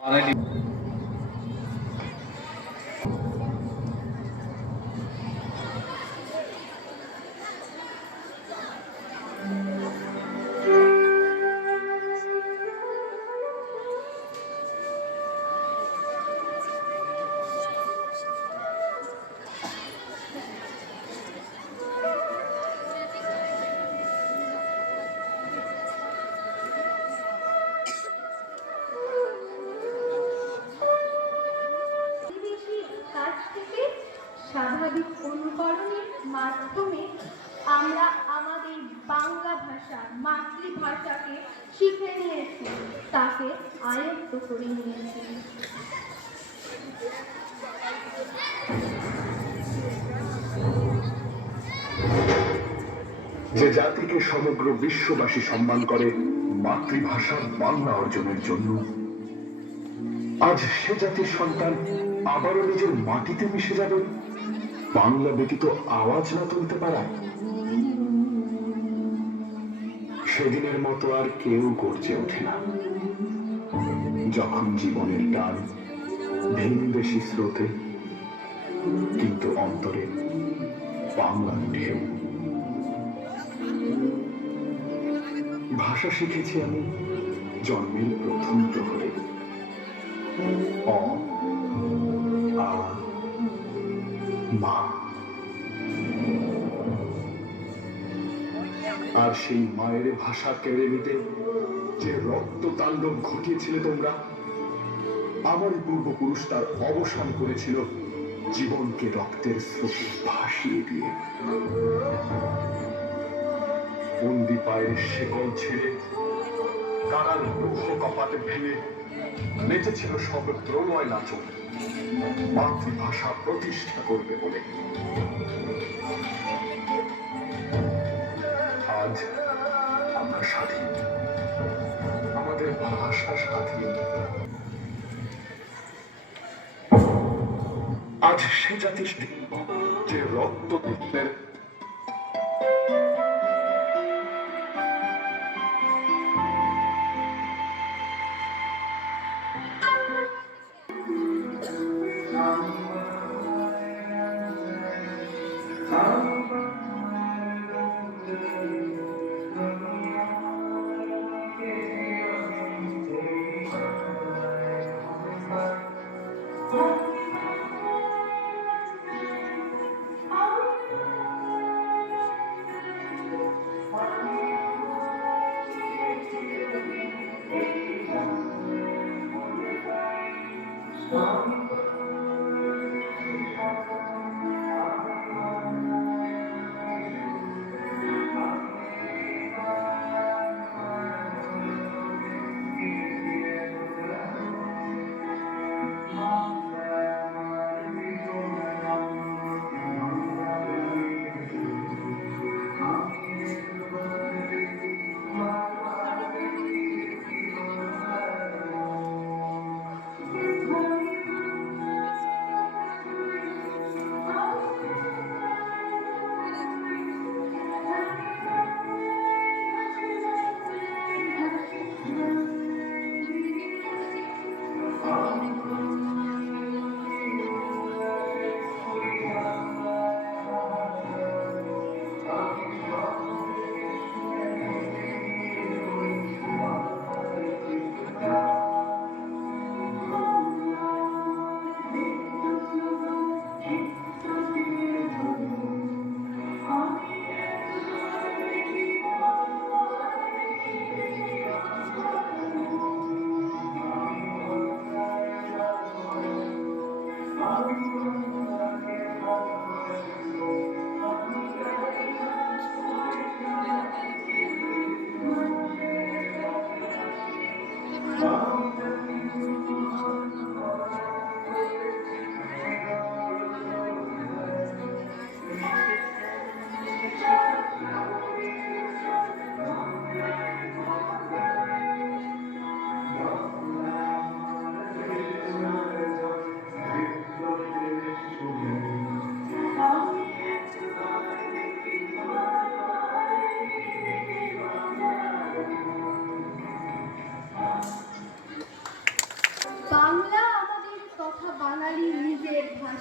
Already. কাছ থেকে স্বাভাবিক অনুকরণের মাধ্যমে আমরা আমাদের বাংলা ভাষা মাতৃভাষাকে শিখে নিয়েছি, তাকে আয়ত্ত করে নিয়েছি। যে জাতিকে সমগ্র বিশ্ববাসী সম্মান করে মাতৃভাষা বাংলা অর্জনের জন্য, আজ সে জাতির সন্তান আবারও নিজের মাটিতে মিশে যাবে বাংলা ব্যতীত আওয়াজ না তুলতে পারায়। সেদিনের মতো আর কেউ গর্জে ওঠে না যখন জীবনের টান ভিনদেশী স্রোতে, কিন্তু অন্তরে বাংলার ঢেউ। ভাষা শিখেছি আমি জন্মের প্রথম প্রহরে, অ আ মা। আর সেই মায়ের ভাষা কেড়ে নিতে যে রক্ত তাণ্ডব ঘটিয়েছিলে তোমরা, আমারই পূর্বপুরুষ তার অবসান করেছিল জীবনকে রক্তের স্রোতে ভাসিয়ে দিয়ে। বন্দি পায়ের শেকল ছেড়ে কারার লৌহ কপাটে ভেঙে নেচেছিল সব প্রণয় নাচন মাতৃভাষা প্রতিষ্ঠা করবে বলে। আজ আমরা স্বাধীন, আমাদের ভাষা স্বাধীন। আজ সে জাতির যে রক্ত দিলেন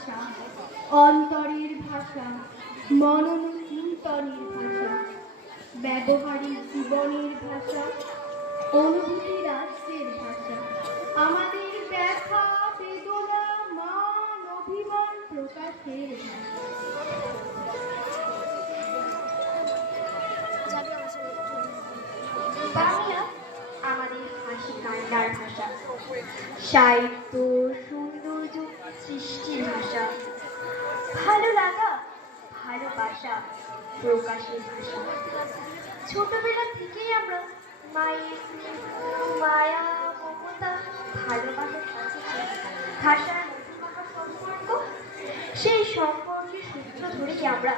ভাষা, অন্তরের ভাষা, মননচিন্তনের ভাষা, ব্যবহারিক জীবনের ভাষা, অনুভূতি রাজ্যের ভাষা, আমাদের ব্যথা বেদনা মান অভিমান প্রকাশের ভাষা। বাংলা আমাদের হাসি কান্নার ভাষা, সাহিত্য সৌন্দর্য সৃষ্টির ভাষা, ভালো লাগা ভালোবাসা প্রকাশের ভাষা। ছোটবেলা থেকেই আমরা মায়ের স্নেহ, মায়া মমতা ভালোবাসা শিখেছি। ভাষার মধুমাখা সম্পর্ক, সেই সম্পর্কের সূত্র ধরেই আমরা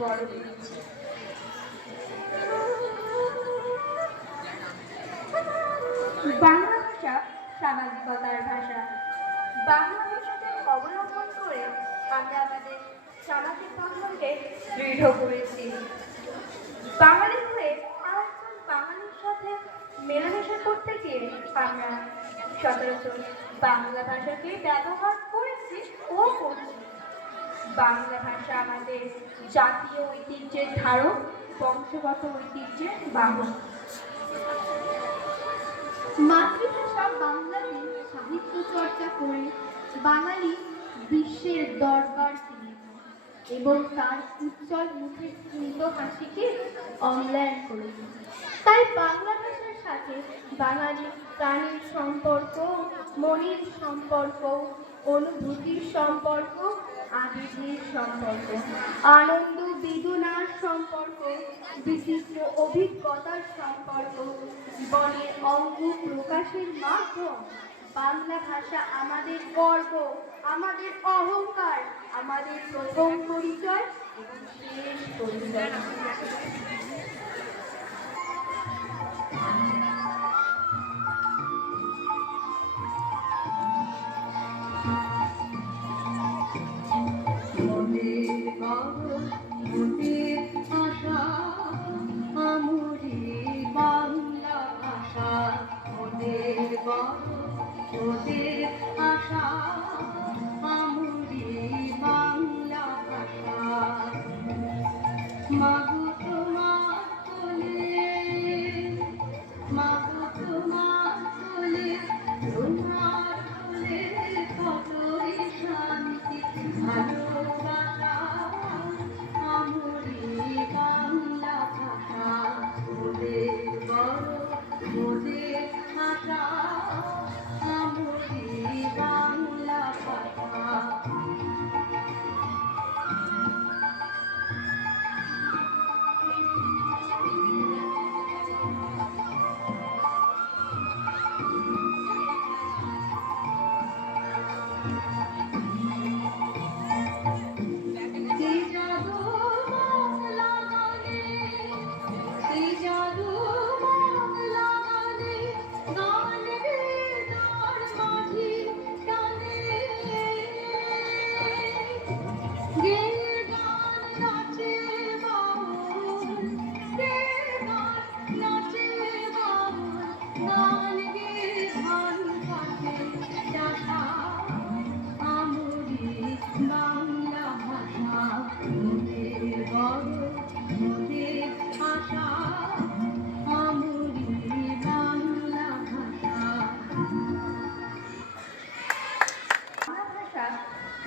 বড় হয়েছি। বাংলা ভাষা সামাজিকতার ভাষা। বাংলা ভাষাকে অবলম্বন করে আমরা আমাদের সামাজিক বন্ধনকে দৃঢ় করেছি। বাঙালি হয়ে আরেকজন বাঙালির সাথে মেলামেশা করতে গিয়ে আমরা সচরাচর বাংলা ভাষাকে ব্যবহার করেছি ও করছি। বাংলা ভাষা আমাদের জাতীয় ঐতিহ্যের ধারক, বংশগত ঐতিহ্যের বাহক। মাতৃভাষা বাংলাতে সাহিত্য চর্চা করে বাঙালি বিশ্বের দরবার কিনেছে এবং তার উজ্জ্বল মুখের স্মিত হাসিকে অম্লান করেছে। তাই বাংলা ভাষার সাথে বাঙালি প্রাণীর সম্পর্ক, মনের সম্পর্ক, অনুভূতির সম্পর্ক, আবেগের সম্পর্ক, আনন্দ বেদনার সম্পর্ক, বিচিত্র অভিজ্ঞতার সম্পর্ক, জীবনের অঙ্গ প্রকাশের মাধ্যম। বাংলা ভাষা আমাদের গর্ব, আমাদের অহংকার, আমাদের প্রথম পরিচয় এবং শেষ পরিচয়।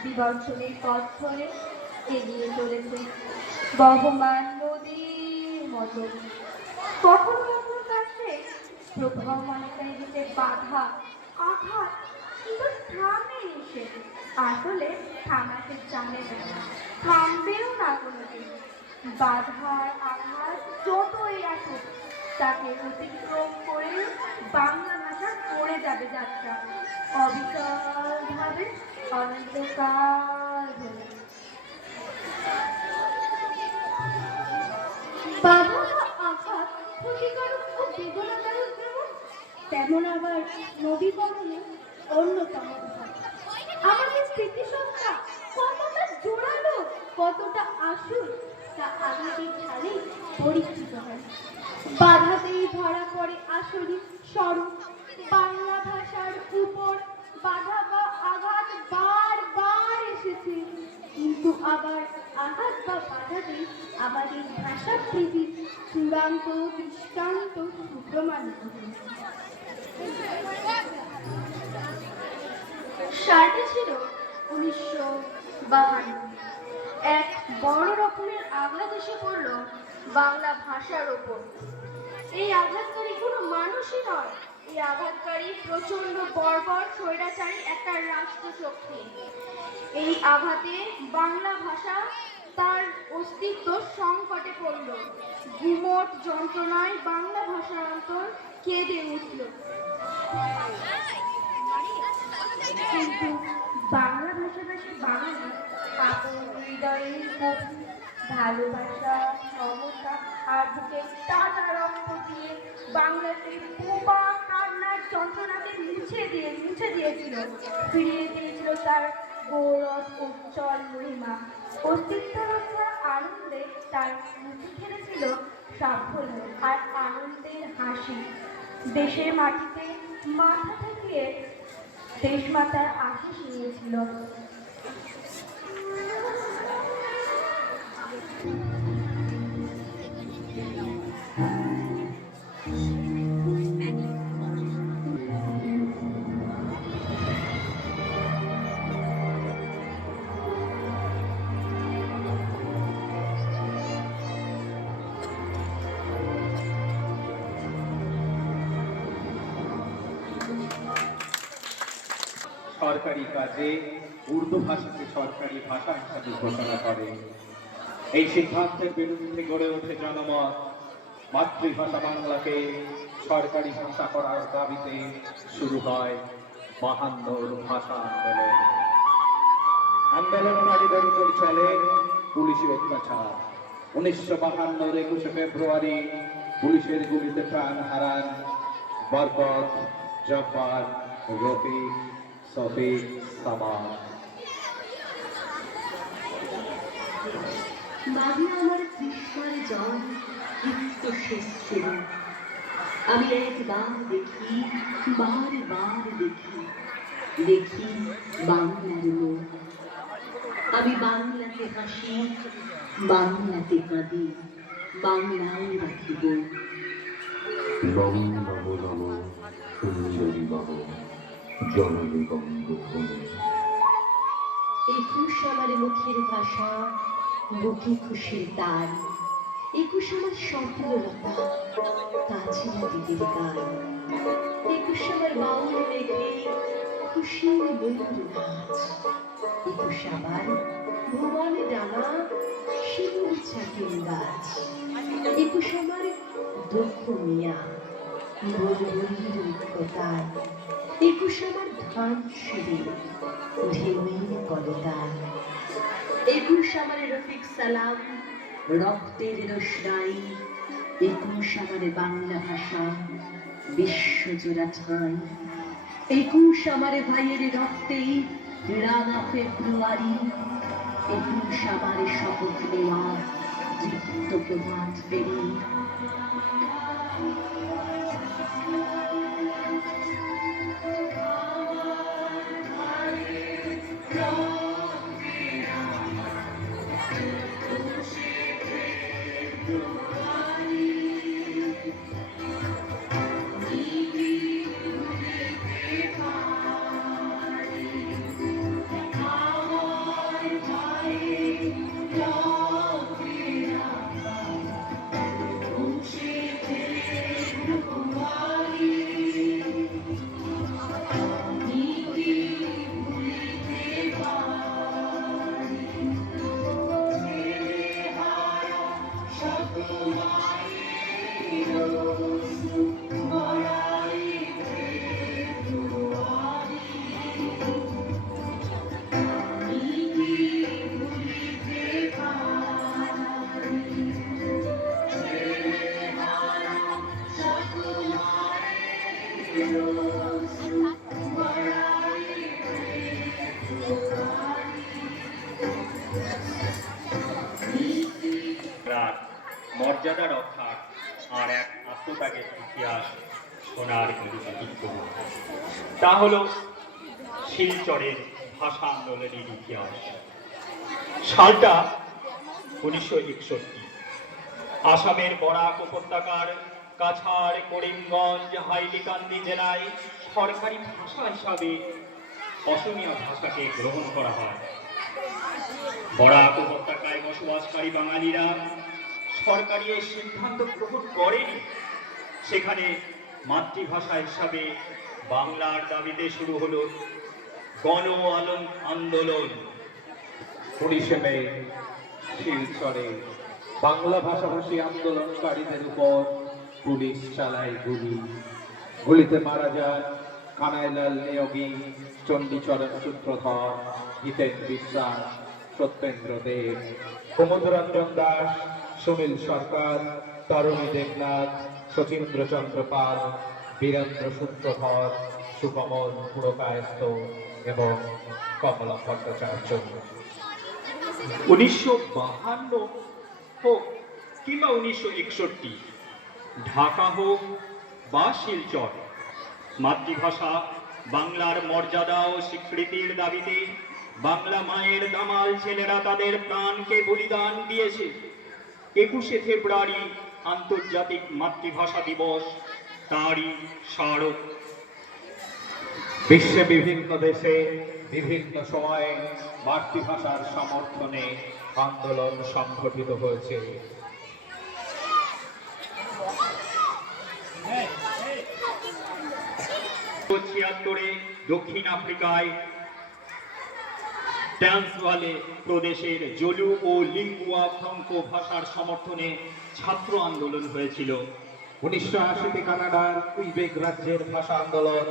বিবর্তনের পথ ধরে এগিয়ে চলেছে বহমান নদীর মতো। কখনো কখনো কাছে প্রবাহমানতায় দিতে বাধা আঘাত, কিন্তু থামে সে। আসলে থামাতে জানে না, থামবেও না কোনোদিন। বাধার আঘাত যতই আসুক তাকে অতিক্রম করে বাংলা ভাষা করে যাবে যাত্রা অবিচল ভাবে অনন্তকাল ধরে। বাধা বা আঘাত ক্ষতিকারক ও বেদনাদায়ক যেমন, তেমন আবার নবীকরণে অন্যতম। আমাদের স্মৃতিসত্তা কতটা জোরালো, কতটা আসল, তা আঘাতের ঢালেই পরীক্ষিত হয়। বাধাতেই ধরা পড়ে আসলে স্বরূপ। বাংলা ভাষার উপর বাধা বা আঘাত বারবার এসেছে। আবার আঘাত বা বাধাতে আমাদের ভাষা প্রীতির চূড়ান্ত দৃষ্টান্ত প্রমাণিত হয়েছে। সালটা ছিল 1952। এক বড় রকমের আঘাত এসে পড়ল বাংলা ভাষার ওপর। এই আঘাতকারী কোনো মানুষই নয়, এই আঘাতকারী প্রচন্ড বর্বর স্বৈরাচারী একটা রাষ্ট্রশক্তি। এই আঘাতে বাংলা ভাষা তার অস্তিত্ব সংকটে পড়ল। গুমোট যন্ত্রণায় বাংলা ভাষার অন্তর কেঁদে উঠল। কিন্তু বাংলা ভাষাভাষী বাঙালি আপন হৃদয়ে গভীর ভালোবাসা, সমতা আর বুকে তাজা রক্ত দিয়ে বাংলাতে বোবা কান্নার যন্ত্রণাকে মুছে দিয়েছিল, ফিরিয়ে দিয়েছিল তার গৌরব উজ্জ্বল মহিমা। অস্তিত্ব রক্ষার আনন্দে তার মুখে খেলেছিল সাফল্য আর আনন্দের হাসি। দেশের মাটিতে মাথা ঠেকিয়ে দেশমাতার আশিস নিয়েছিল। সরকারি কাজে উর্দু ভাষাকে সরকারি ভাষা হিসাবে ঘোষণা করে। এই সিদ্ধান্তের বিরুদ্ধে গড়ে ওঠে জনমত। মাতৃভাষা বাংলাকে সরকারি ভাষা করার দাবিতে শুরু হয় 52 ভাষা আন্দোলন। আন্দোলনকারীদের উপর চলে পুলিশি অত্যাচার। 1952 21 ফেব্রুয়ারি পুলিশের গুলিতে প্রাণ হারান বরকত, জব্বার, রফিক, শফিক, সামাদ। বাংলা আমার কৃষ্ণার জল তৃপ্ত শেষ ছিল। আমি একবার দেখি, বারবার দেখি, দেখি বাংলার মুখ। আমি বাংলাতে হাসি, বাংলাতে কাঁদি, বাংলায় রাখিব। নম নম নম সুন্দরী নম জননী গঙ্গোধনী। 21 আমার মুখের ভাষা, বুকে খুশির তাল। 21 আমার স্বপ্নলতা, কাছে দিদির গান। 21 আমার বাউল মেঘে খুশির ময়ূর নাচ। 21 আমার ভুবন ডানা, শিমুল চাকের গাছ। 21 আমার দুঃখ মিয়া, বুলবুলির ঐক্যতায়। 21 আমার ধান সিঁড়ি, ঢেউয়ের কলতায়। 21 আমার রফিক সালাম, রক্তের রোশনাই। 21 আমার বাংলা ভাষা, বিশ্বজোড়া ঠাঁই। 21 আমার ভাইয়ের রক্তে রাঙা ফেব্রুয়ারি। 21 আমার শপথ নেওয়া দীপ্ত প্রভাত ফেরি। মর্যাদা রক্ষার আর এক আত্মত্যাগের ইতিহাস শোনার তা হল শিলচরের ভাষা আন্দোলনের ইতিহাস। সালটা 1961। আসামের বরাক উপত্যকার কাছাড়, করিমগঞ্জ, হাইলাকান্দি জেলায় সরকারি ভাষা হিসাবে অসমীয়া ভাষাকে গ্রহণ করা হয়। বরাক উপত্যকায় বসবাসকারী বাঙালিরা সরকারি এই সিদ্ধান্ত গ্রহণ করেনি। সেখানে মাতৃভাষা হিসাবে বাংলার দাবিতে শুরু হলো গণ আন্দোলন। 19শে মে শিলচরে বাংলা ভাষাভাষী আন্দোলনকারীদের উপর পুলিশ চালায় গুলি। গুলিতে মারা যান কানাইলাল নিয়োগী, চণ্ডীচরণ সূত্রধর, হিতেন বিশ্বাস, সত্যেন্দ্র দেব, কুমুদরঞ্জন দাস, সুনীল সরকার, তরুণী দেবনাথ, শচীন্দ্র চন্দ্র পাল, বীরেন্দ্র সূত্রধর, সুকমল পুরকায়স্থ এবং কমলা ভট্টাচার্য। 1952 হোক কিংবা 1961, ঢাকা হোক বা শিলচর, মাতৃভাষা বাংলার মর্যাদা ও স্বীকৃতির দাবিতে বাংলা মায়ের দামাল ছেলেরা তাদের প্রাণকে বলিদান দিয়েছে। 21শে ফেব্রুয়ারি আন্তর্জাতিক মাতৃভাষা দিবস তারই স্মারক। বিশ্বে বিভিন্ন দেশে বিভিন্ন সময়ে মাতৃভাষার সমর্থনে আন্দোলন সংঘটিত হয়েছে। 1976 দক্ষিণ আফ্রিকায় ট্রান্সভালে প্রদেশের জলু ও লিঙ্গুয়া ফ্রাঙ্কো ভাষার সমর্থনে ছাত্র আন্দোলন হয়েছিল। 1980-তে কানাডার কুইবেক রাজ্যের ভাষা আন্দোলন।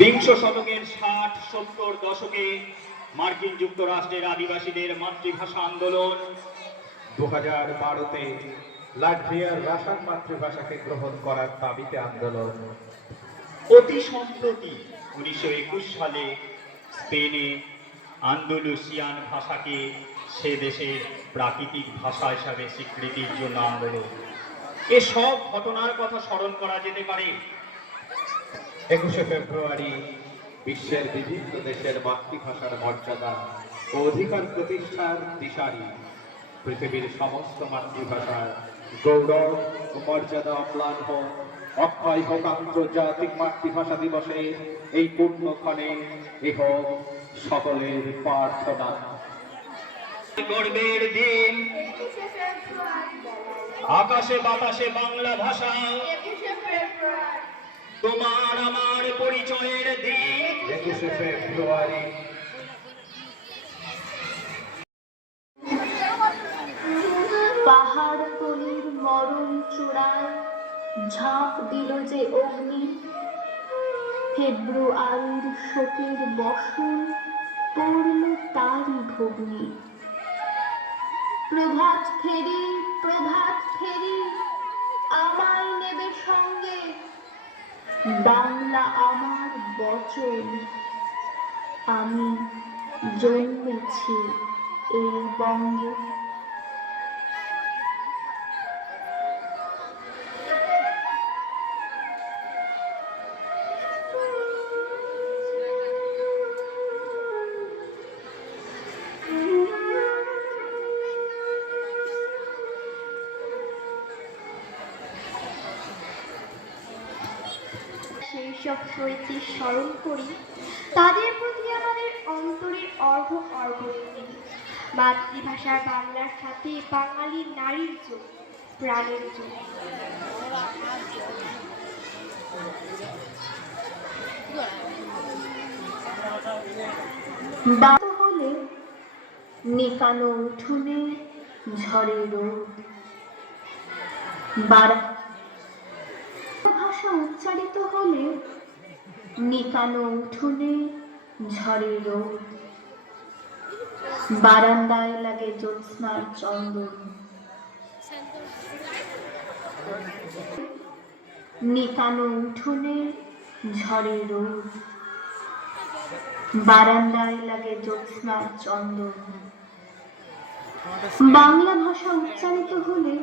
বিংশ শতকের 60-70 দশকে মার্কিন যুক্তরাষ্ট্রের আদিবাসীদের মাতৃভাষা আন্দোলন। 2012-তে লাটভিয়ার রাশান মাতৃভাষাকে গ্রহণ করার দাবিতে আন্দোলন। অতি সম্প্রতি 1921 সালে স্পেনে আন্দালুসিয়ান ভাষাকে সে দেশের প্রাকৃতিক ভাষা হিসাবে স্বীকৃতির জন্য আন্দোলন। এসব ঘটনার কথা স্মরণ করা যেতে পারে। 21শে ফেব্রুয়ারি বিশ্বের বিভিন্ন দেশের মাতৃভাষার মর্যাদা ও অধিকার প্রতিষ্ঠার দিশারি। পৃথিবীর সমস্ত মাতৃভাষার গৌরব ও মর্যাদা অম্লান হোক, অক্ষয় হোক আন্তর্জাতিক মাতৃভাষা দিবসে এই পূর্ণক্ষণে এ হোক সকলের প্রার্থনা। গর্বের দিন, আকাশে বাতাসে বাংলা ভাষা, তোমার আমার পরিচয়ের দিন। 21শে ফেব্রুয়ারি পাহাড় তলির মরণ চূড়ায় ঝাঁপ দিল যে অগ্নি, ফেব্রুয়ারির শোকের বসন পড়ল তারই ভগ্নি। প্রভাত ফেরি আমায় নেবে সঙ্গে, বাংলা আমার বচন, আমি জন্মেছি এই বঙ্গে। সেই সব শহীদদের স্মরণ করি, তাদের প্রতি আমাদের অন্তরের অর্ঘ্য। মাতৃভাষার বাংলার সাথে বাঙালি নারীর যোগ, প্রাণের যোগ। বাতা হলে নেকানো উঠোনে ঝড়ে রোদ, ভাষা উচ্চারিত হলে নেকানো উঠোনে ঝড়ে রোদ, বারান্দায় লাগে জ্যোৎস্নার চন্দন। নেকানো উঠোনে ঝড়ে রোদ, বারান্দায় লাগে জ্যোৎস্নার চন্দন। বাংলা ভাষা উচ্চারিত হলে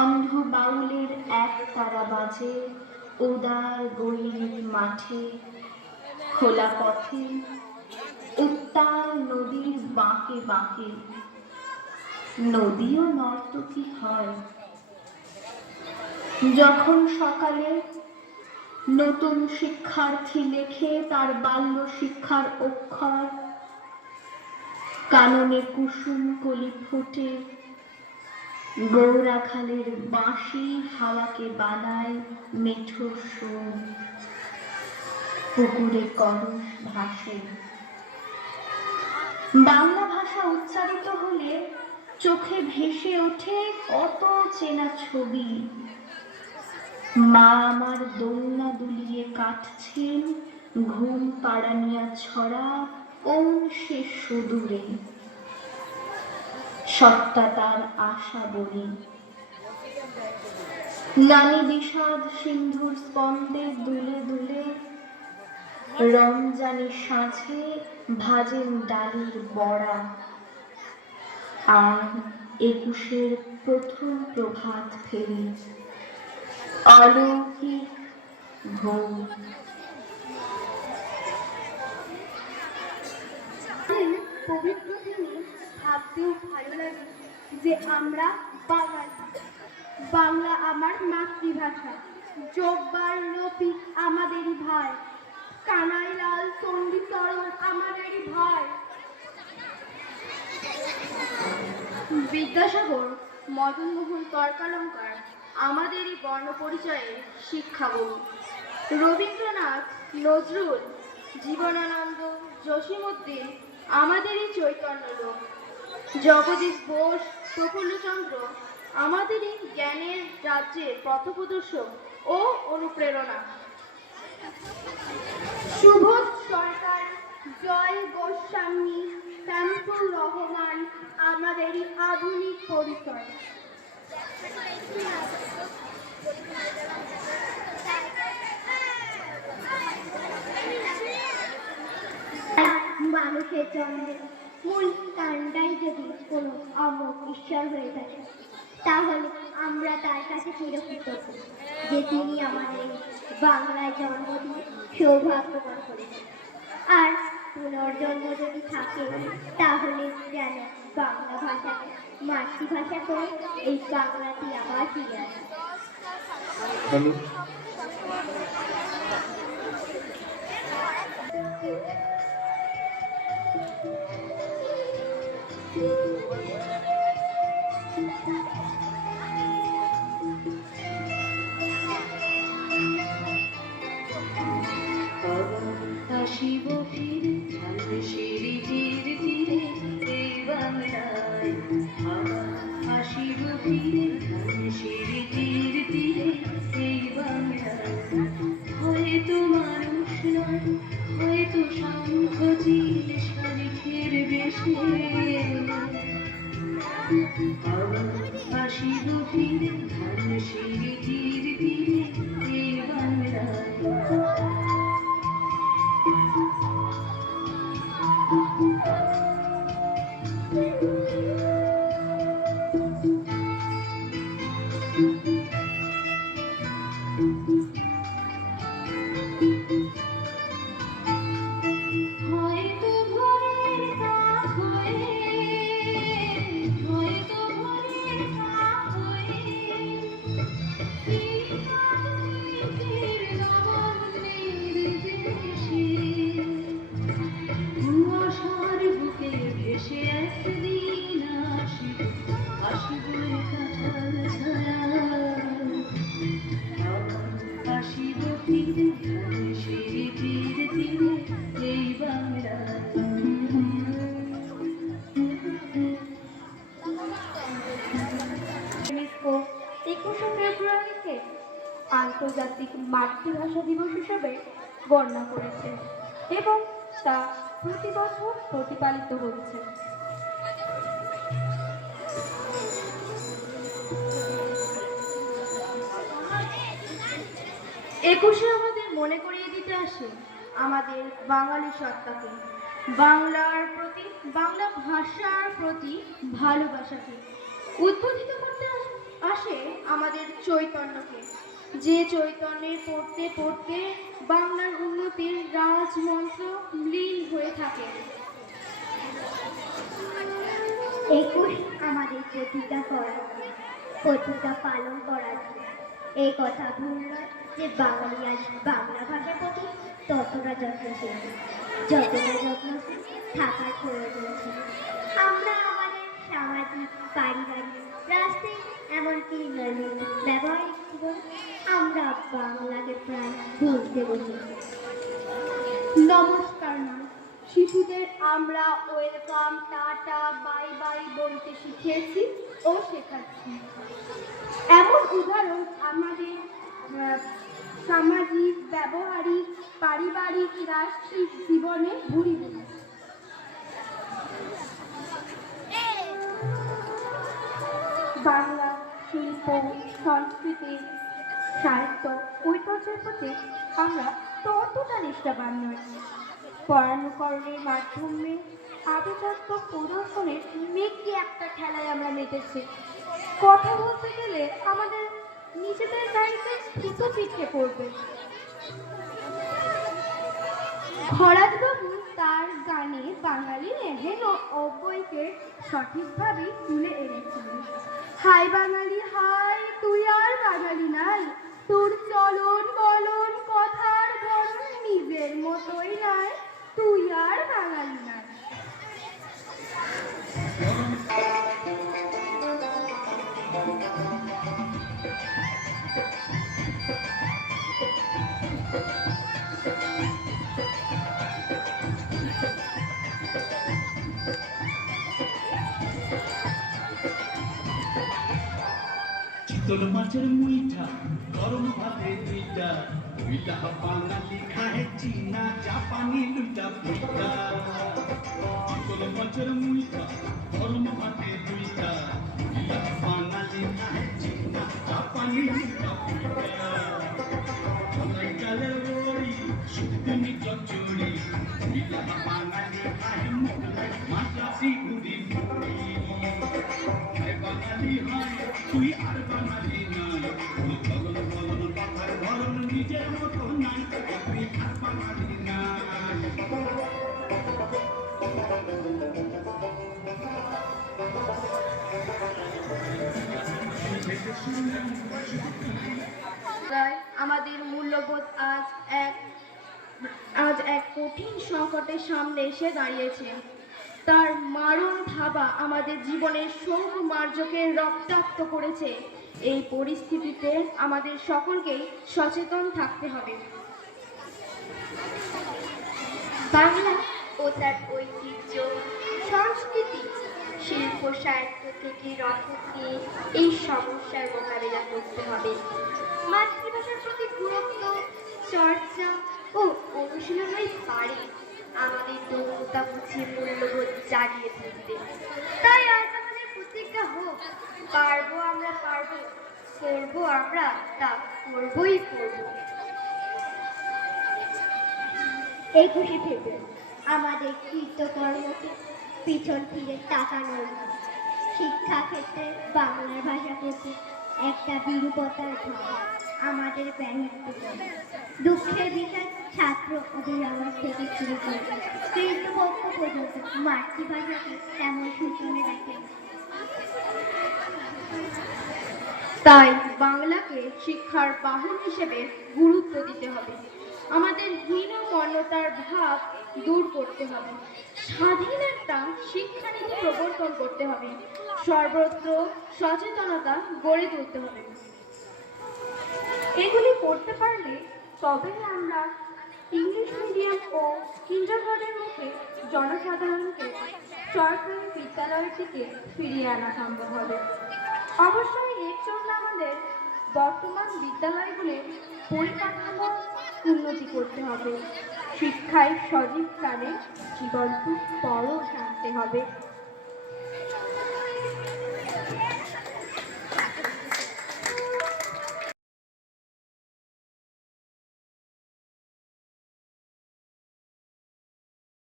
অন্ধ বাউলের এক তারা বাজে উদার গৈরিক মাঠে। খোলা পথে উত্তাল নদীর বাঁকে বাঁকে নদীও নর্তকী হয়। যখন সকালে নতুন শিক্ষার্থী লেখে তার বাল্য শিক্ষার অক্ষর, কাননে কুসুম কলি ফুটে, গৌরাখালের বাঁশি হাওয়াকে বানায় মেঠো সুর, পুকুরে কলস ভাসে। বাংলা ভাষা উচ্চারিত হলে চোখে ভেসে ওঠে কত চেনা ছবি। মা আমার দোলনা দুলিয়ে কাটছেন ঘুম পাড়ানিয়া ছড়া কোন সে সুদূরে, সত্তা তার আশা বলি। নানি বিষাদ সিন্ধুর স্পন্দে দুলে দুলে রমজানি সাঁঝে ভাজেন ডালির বড়া। আর ২১-এর প্রথম প্রভাত ফেরি অলৌকিক ঘুম। পবিত্র দিনে ভাবতেও ভালো লাগে যে আমরা বাঙালি। বাংলা আমার মাতৃভাষা। জব্বার রফিক আমাদেরই ভাই, কানাইলাল চণ্ডীচরণ আমাদেরই ভাই, বিদ্যাসাগর মদনমোহন তর্কালঙ্কার আমাদেরই বর্ণ পরিচয়ের শিক্ষাগুরু। রবীন্দ্রনাথ, নজরুল, জীবনানন্দ, জসীমউদ্দিন আমাদেরই চৈতন্য লোক। জগদীশ বোস, প্রফুল্লচন্দ্র আমাদেরই জ্ঞানের রাজ্যের পথপ্রদর্শক ও অনুপ্রেরণা। সুবোধ সরকার, জয় গোস্বামী, শামসুর রহমান আমাদেরই আধুনিক পরিচয়। মানুষের জন্মের মূল কাণ্ডাই যদি কোনো অমোঘ ঈশ্বর হয়ে থাকে, তাহলে আমরা তার কাছে চিরকৃতজ্ঞ যে তিনি আমাদের বাংলায় জন্ম দিয়ে সৌভাগ্যবান করেছেন। আর পুনর্জন্ম যদি থাকে, তাহলে যেন বাংলা ভাষাকে মাতৃভাষা করে এই বাংলাটি আবার ফিরে আসে। আসিব ফিরে ধানসিঁড়ি তীর তীরে এই বাংলায়, আবার আসিব ফিরে ধানসিঁড়ি তীর তীরে এই বাংলায়। হয়তো মানুষ নয়, হয়তো শঙ্খচিল শালিখের বেশে, আবার আসিব ফিরে ধানসিঁড়ি তীর তীরে এই বাংলায়। হয়তো ভোরের কাক হয়ে, হয়তো ভোরের কাক হয়ে শীতের নবান্নের দেশে, কুয়াশার বুকে ভেসে একদিন আসিব, আসিব কাঁঠাল ছায়া। আসিব ফিরে ধানসিঁড়ি তীর তীরে এই বাংলায়। ইউনেস্কো ২১শে ফেব্রুয়ারিকে আন্তর্জাতিক মাতৃভাষা দিবস হিসেবে গণনা করেছে এবং তা প্রতি বছর প্রতিপালিত হচ্ছে। একুশে আমাদের মনে করিয়ে দিতে আসে আমাদের বাঙালি সত্তাকে, বাংলার প্রতি, বাংলা ভাষার প্রতি ভালোবাসাকে, উদ্বোধিত করতে আসে আমাদের চৈতন্যকে। যে চৈতন্যে পড়তে পড়তে বাংলার উন্নতির রাজমন্ত্র লীন হয়ে থাকে। 21 আমাদের প্রতিজ্ঞা করা, প্রতিজ্ঞা পালন করার দিন। এই কথা ভুল নয় যে বাঙালি আজ বাংলা ভাষার প্রতি ততটা যত্নশীল, যতটা যত্নশীল থাকার প্রয়োজন ছিল। আমরা আমাদের সামাজিক, পারিবারিক, রাষ্ট্রিক, এমনকি নৈতিক ব্যবহারিক জীবন আমরা বাংলাকে প্রায় ভুলতে বসেছি। নমস্কার নয়, শিশুদের আমরা ওয়েলকাম, টাটা, বাই বাই বলতে শিখিয়েছি ও শেখাচ্ছি। এমন উদাহরণ আমাদের সামাজিক, ব্যবহারিক, পারিবারিক, রাষ্ট্রিক জীবনে ভুরি ভুরি। বাংলা শিল্প, সংস্কৃতি, সাহিত্য, ঐতিহ্যের প্রতি আমরা ততটা নিষ্ঠাবান নই। পরানুকরণের মাধ্যমে আভিজাত্য প্রদর্শনের মেঘকে একটা খেলায় আমরা মেতেছি। কথা বলতে গেলে আমাদের নিজেদের গাড়িতে থুতু পিঠে পড়বে। খরাজবাবু তার গানে বাঙালির এহেন অব্যয়কে সঠিকভাবে তুলে এনেছিলেন। হাই বাঙালি হাই, তুই আর বাঙালি নাই, তোর চলন বলন কথার ধরন নিজের মতোই নাই, তুই আর বাঙালি নাই। চিতল মাছের মুইঠা, গরম ভাতে দুইটা, দুইটা বাঙালি খায় চীনা জাপানি দুইটা পিঠা। চিতল মাছের মুইঠা, গরম ভাতে দুইটা, দুইটা বাঙালি খায় চীনা জাপানি দুইটা পিঠা। কালের বড়ি, শুকনি চচ্চড়ি, দুইটা বাঙালি খায় মোগলাই মাদ্রাসি ঘুরি ঘুরি। বাঙালি হয় তুই আর বাঙালি নয়, তুই চলন বলন কথার ধরন নিজের মতো নাই, তুই আর বাঙালি নাই। আমাদের মূল্যবোধ আজ এক কঠিন সংকটের সামনে এসে দাঁড়িয়েছে। তার মারণ থাবা আমাদের জীবনের সৌকুমার্যকে রক্তাক্ত করেছে। এই পরিস্থিতিতে আমাদের সকলকেই সচেতন থাকতে হবে। বাংলা ও তার ঐতিহ্য, সংস্কৃতি, শিল্প, সাহিত্য থেকে রক্ষা নিয়ে এই সমস্যার মোকাবিলা করতে হবে। মাতৃভাষার প্রতি গুরুত্ব, চর্চা ও অনুশীলনই পারে আমাদের দক্ষতা বুঝিয়ে মূল্যবোধ জাগিয়ে তুলতে। তাই আজ আমাদের প্রতিজ্ঞা হোক, পারবো আমরা পারবো, করবো আমরা তা করবোই করবো। 21শে ফেব্রুয়ারি আমাদের কৃতকর্মকে পিছন ফিরে তাকানোর দিন। শিক্ষা ক্ষেত্রে বাংলা ভাষা প্রতি একটা বিরূপতার ভাব আমাদের ব্যাহত করে। দুঃখের বিষয়, ছাত্র অভিভাবক থেকে শুরু করে কৃতপক্ষ পর্যন্ত মাতৃভাষাকে তেমন সূচনে দেখেন। তাই বাংলাকে শিক্ষার বাহন হিসেবে গুরুত্ব দিতে হবে। আমাদের হীনমন্যতার ভাব দূর করতে হবে। স্বাধীন একটা শিক্ষানীতি প্রবর্তন করতে হবে। সর্বত্র সচেতনতা গড়ে তুলতে হবে। এগুলি করতে পারলে তবেই আমরা ইংলিশ মিডিয়াম ও কিন্ডারগার্টেনের মুখে জনসাধারণকে সরকারি বিদ্যালয়ের দিকে ফিরিয়ে আনা সম্ভব হবে। অবশ্যই এর জন্য আমাদের বর্তমান বিদ্যালয়গুলির পরিকাঠামো উন্নতি করতে হবে। শিক্ষায় সজীব প্রাণে জীবন্ত পরশ আনতে হবে।